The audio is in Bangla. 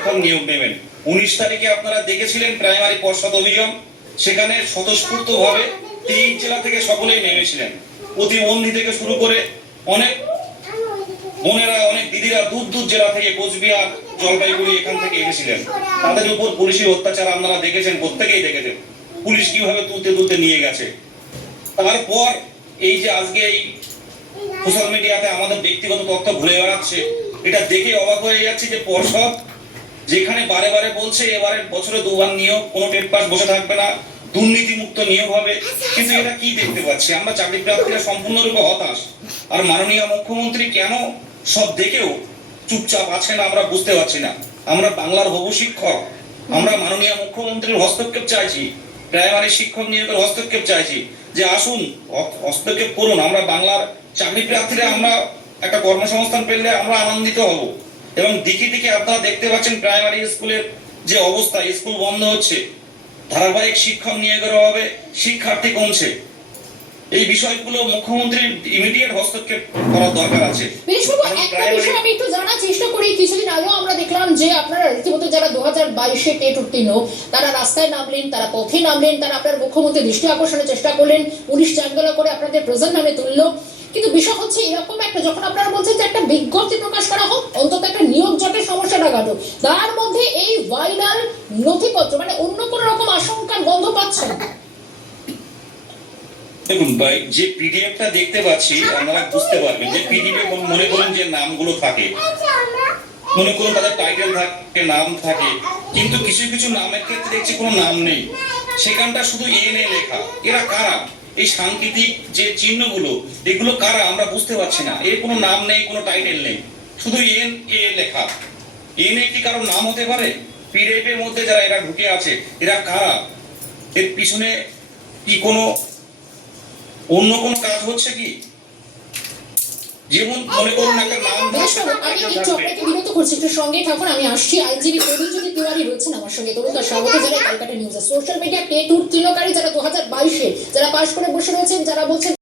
শিক্ষক নিয়োগ নেবেন। 19 তারিখে আপনারা দেখেছিলেন প্রাইমারি পর্ষদ অভিযান, সেখানে স্বতঃস্ফূর্ত ভাবে 23 জেলা থেকে সকলেই নেমেছিলেন। প্রতিবন্ধী থেকে শুরু করে অনেক বোনেরা, অনেক দিদিরা দূর দূর জেলা থেকে, কোচবিহার, জলপাইগুড়ি এখান থেকে এসেছিলেন। তাদের উপর পুলিশি অত্যাচার আপনারা দেখেছেন, প্রত্যেকেই দেখেছেন, পুলিশ কিভাবে তুলতে তুলতে নিয়ে গেছে। তারপর এই যে আজকে এই সোশ্যাল মিডিয়াতে আমাদের ব্যক্তিগত তথ্য ঘুরে বেড়াচ্ছে, এটা দেখে অবাক হয়ে যাচ্ছে যে পর্ষদ যেখানে বারে বারে বলছে এবারে বছরে 2 বার নিয়োগ, কোনো টেট পাস বসে থাকবে না, দুর্নীতিমুক্ত নিয়োগ হবে, কিন্তু এটা কি দেখতে পাচ্ছি আমরা? চাকরি প্রার্থীরা সম্পূর্ণরূপে হতাশ। আর মাননীয় মুখ্যমন্ত্রী কেন সব দেখেও চুপচাপ আছেন আমরা বুঝতে পারছি না। আমরা বাংলার হবু শিক্ষক, আমরা মাননীয় মুখ্যমন্ত্রীর হস্তক্ষেপ চাইছি, প্রাইমারি শিক্ষক নিয়োগের হস্তক্ষেপ চাইছি, যে আসুন হস্তক্ষেপ করুন। আমরা বাংলার চাকরি প্রার্থীরা আমরা একটা কর্মসংস্থান পেলে আমরা আনন্দিত হব। এবং দিকে দিকে আপনারা দেখতে পাচ্ছেন প্রাইমারি স্কুলের যে অবস্থা, স্কুল বন্ধ হচ্ছে, ধারাবাহিক শিক্ষক নিয়োগের অভাবে শিক্ষার্থী কমছে। এই বিষয়গুলো মুখ্যমন্ত্রীর ইমিডিয়েট হস্তক্ষেপ করার দরকার আছে। একটা বিষয় আমি একটু জানার চেষ্টা করি। কিছুদিন আগেও আমরা দেখলাম যে আপনারা রীতিমতো যারা 2022-এ টেট উত্তীর্ণ তারা রাস্তায় নামলেন, তারা পথে নামলেন, তারা আপনার মুখ্যমন্ত্রীর দৃষ্টি আকর্ষণের চেষ্টা করলেন, পুলিশ চাঙ্গলা করে আপনাদের প্রেজেন্ট নামে তুললো। কিন্তু বিষয় হচ্ছে এরকম একটা, যখন আপনারা বলছেন যে একটা বিজ্ঞপ্তি প্রকাশ করা হোক, অন্তত একটা নিয়োগ জটের সমস্যাটা কাটুক, তার মধ্যে এই ভাইরাল নথিপত্র মানে অন্য কোন রকম আশঙ্কার গন্ধ পাচ্ছেন? দেখুন ভাই, যে পিডিএফটা দেখতে পাচ্ছি আপনারা বুঝতে পারবেন যে পিডিএফ মনে করুন যে নামগুলো থাকে, মনে করুন তাদের টাইটেল থাকে, নাম থাকে, কিন্তু কিছু কিছু নামের ক্ষেত্রে দেখছি কোনো নাম নেই, সেখানটা শুধু এনএ লেখা। এরা কারা? এই সাংকেতিক যে চিহ্নগুলো, এগুলো কারা আমরা বুঝতে পারছি না। এর কোনো নাম নেই, কোনো টাইটেল নেই, শুধু এন এ লেখা। এনএ কি কারো নাম হতে পারে? পিডিএফ এর মধ্যে যারা এরা ঢুকে আছে এরা কারা? এর পিছনে কি কোনো অন্য কোন কাজ হচ্ছে কি? যেমন মনে করুন একটা নাম, আমি একটু আপনাকে বিরত করছি, একটু সঙ্গে থাকুন, আমি আসছি। আইনজীবী তরুণজ্যোতি তিওয়ারি রয়েছেন আমার সঙ্গে। তরুণ তার স্বাগত জানাই ক্যালকাটা নিউজে। সোশ্যাল মিডিয়া টেট উত্তীর্ণকারী যারা 2022-এ যারা পাশ করে বসে রয়েছেন, যারা বলছেন